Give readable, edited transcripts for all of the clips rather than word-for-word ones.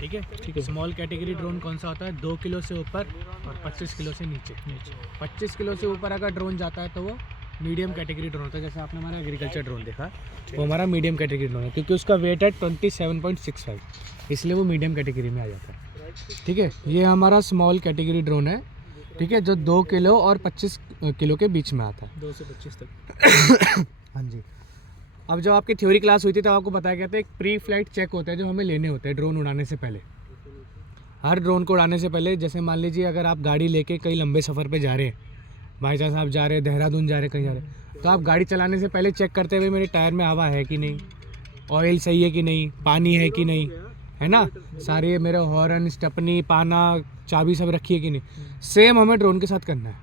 ठीक है। ठीक है। स्मॉल कैटेगरी ड्रोन कौन सा होता है? 2 किलो से ऊपर और 25 किलो से नीचे। 25 किलो से ऊपर अगर ड्रोन जाता है तो वो मीडियम कैटेगरी ड्रोन होता है। जैसे आपने हमारा एग्रीकल्चर ड्रोन देखा, वो हमारा मीडियम कैटेगरी ड्रोन है, क्योंकि उसका वेट है 27.65, इसलिए वो मीडियम कैटेगरी में आ जाता है। ठीक है, ये हमारा स्मॉल कैटेगरी ड्रोन है, ठीक है, जो 2 किलो और 25 किलो के बीच में आता है। 2 से 25 तक। हाँ जी। अब जब आपकी थ्योरी क्लास हुई थी तब आपको बताया गया था एक प्री फ्लाइट चेक होता है जो हमें लेने होते हैं ड्रोन उड़ाने से पहले। हर ड्रोन को उड़ाने से पहले, जैसे मान लीजिए अगर आप गाड़ी लेके कई लंबे सफ़र पे जा रहे हैं, बाई चांस आप जा रहे हैं देहरादून जा रहे हैं, कहीं जा रहे हैं, तो आप गाड़ी चलाने से पहले चेक करते हुए मेरे टायर में हवा है कि नहीं, ऑयल सही है कि नहीं, पानी है कि नहीं, है ना, सारे मेरे हॉर्न, स्टेपनी, पाना, चाबी सब रखी है कि नहीं। सेम हमें ड्रोन के साथ करना है।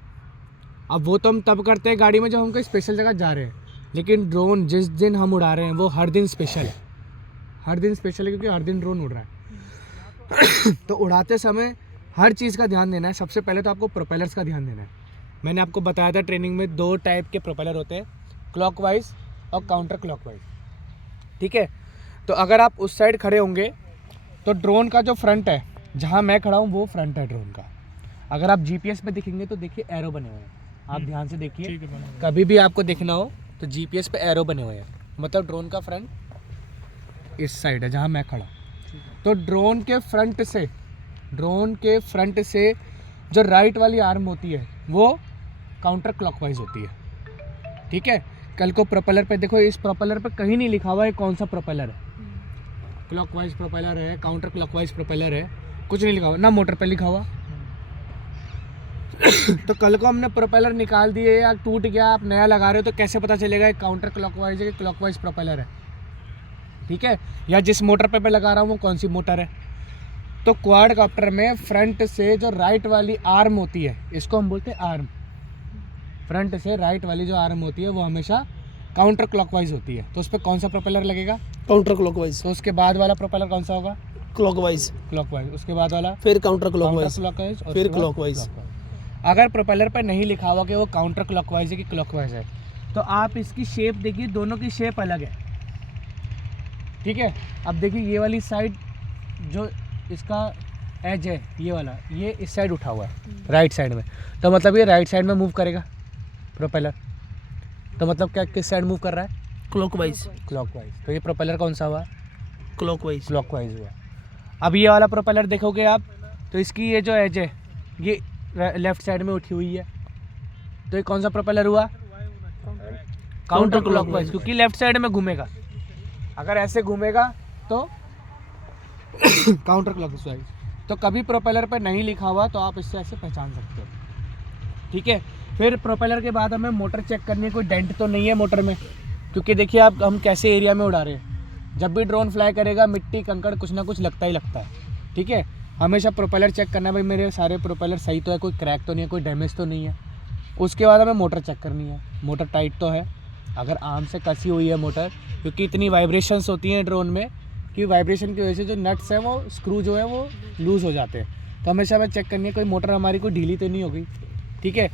अब वो तो हम तब करते हैं गाड़ी में जब हम कोई स्पेशल जगह जा रहे हैं, लेकिन ड्रोन जिस दिन हम उड़ा रहे हैं वो हर दिन स्पेशल है। हर दिन स्पेशल है क्योंकि हर दिन ड्रोन उड़ रहा है। तो उड़ाते समय हर चीज़ का ध्यान देना है। सबसे पहले तो आपको प्रोपेलर्स का ध्यान देना है। मैंने आपको बताया था ट्रेनिंग में 2 टाइप के प्रोपेलर होते हैं, क्लॉकवाइज और काउंटर क्लॉकवाइज। ठीक है, तो अगर आप उस साइड खड़े होंगे तो ड्रोन का जो फ्रंट है, जहाँ मैं खड़ा हूँ वो फ्रंट है ड्रोन का। अगर आप जीपीएस पे देखेंगे तो देखिए एरो बने हुए हैं, आप ध्यान से देखिए, कभी भी आपको देखना हो तो जीपीएस पे एरो बने हुए हैं, मतलब ड्रोन का फ्रंट इस साइड है जहाँ मैं खड़ा। तो ड्रोन के फ्रंट से जो राइट वाली आर्म होती है वो काउंटर क्लॉकवाइज होती है। ठीक है, कल को प्रोपेलर पे देखो, इस प्रोपेलर पे कहीं नहीं लिखा हुआ है कौन सा प्रोपेलर है, क्लॉकवाइज प्रोपेलर है, काउंटर क्लॉकवाइज प्रोपेलर है, कुछ नहीं लिखा हुआ, ना मोटर पे लिखा हुआ। तो कल को हमने प्रोपेलर निकाल दिए या टूट गया, आप नया लगा रहे हो, तो कैसे पता चलेगा ये काउंटर क्लॉकवाइज है कि क्लॉकवाइज प्रोपेलर है? ठीक है, या जिस मोटर पे मैं लगा रहा हूँ वो कौन सी मोटर है। तो क्वाडकॉप्टर में फ्रंट से जो राइट वाली आर्म होती है, इसको हम बोलते हैं आर्म, फ्रंट से राइट वाली जो आर्म होती है वो हमेशा काउंटर क्लॉकवाइज होती है। तो उस पर कौन सा प्रोपेलर लगेगा? Counter clockwise. तो उसके बाद वाला प्रोपेलर कौन सा होगा? क्लॉकवाइज। क्लॉकवाइज। उसके बाद वाला फिर काउंटर क्लॉकवाइज, क्लॉकवाइज, फिर क्लॉकवाइज। अगर प्रोपेलर पर नहीं लिखा हुआ कि वो काउंटर क्लॉकवाइज है कि क्लॉकवाइज है, तो आप इसकी शेप देखिए, दोनों की शेप अलग है। ठीक है, अब देखिए ये वाली साइड जो इसका एज है, ये वाला, ये इस साइड उठा हुआ है राइट साइड में, तो मतलब ये राइट साइड में मूव करेगा प्रोपेलर। तो मतलब क्या, किस साइड मूव कर रहा है? क्लॉकवाइज। क्लॉकवाइज। तो ये प्रोपेलर कौन सा हुआ? क्लॉकवाइज। क्लॉकवाइज हुआ। अब ये वाला प्रोपेलर देखोगे आप, तो इसकी ये जो एज है ये लेफ्ट साइड में उठी हुई है, तो ये कौन सा प्रोपेलर हुआ? काउंटर क्लॉकवाइज, क्योंकि लेफ्ट साइड में घूमेगा। अगर ऐसे घूमेगा तो काउंटर क्लॉकवाइज। तो कभी प्रोपेलर पर नहीं लिखा हुआ तो आप इससे ऐसे पहचान सकते हो। ठीक है, फिर प्रोपेलर के बाद हमें मोटर चेक करनी है, कोई डेंट तो नहीं है मोटर में, क्योंकि देखिए आप हम कैसे एरिया में उड़ा रहे हैं। जब भी ड्रोन फ्लाई करेगा मिट्टी कंकड़ कुछ ना कुछ लगता ही लगता है। ठीक है, हमेशा प्रोपेलर चेक करना है, भाई मेरे सारे प्रोपेलर सही तो है, कोई क्रैक तो नहीं है, कोई डैमेज तो नहीं है। उसके बाद हमें मोटर चेक करनी है, मोटर टाइट तो है, अगर आर्म से कसी हुई है मोटर, क्योंकि इतनी वाइब्रेशंस होती हैं ड्रोन में कि वाइब्रेशन की वजह से जो नट्स हैं वो स्क्रू जो है वो लूज़ हो जाते हैं। तो हमेशा हमें चेक करनी है कोई मोटर हमारी कोई ढीली तो नहीं हो गई। ठीक है,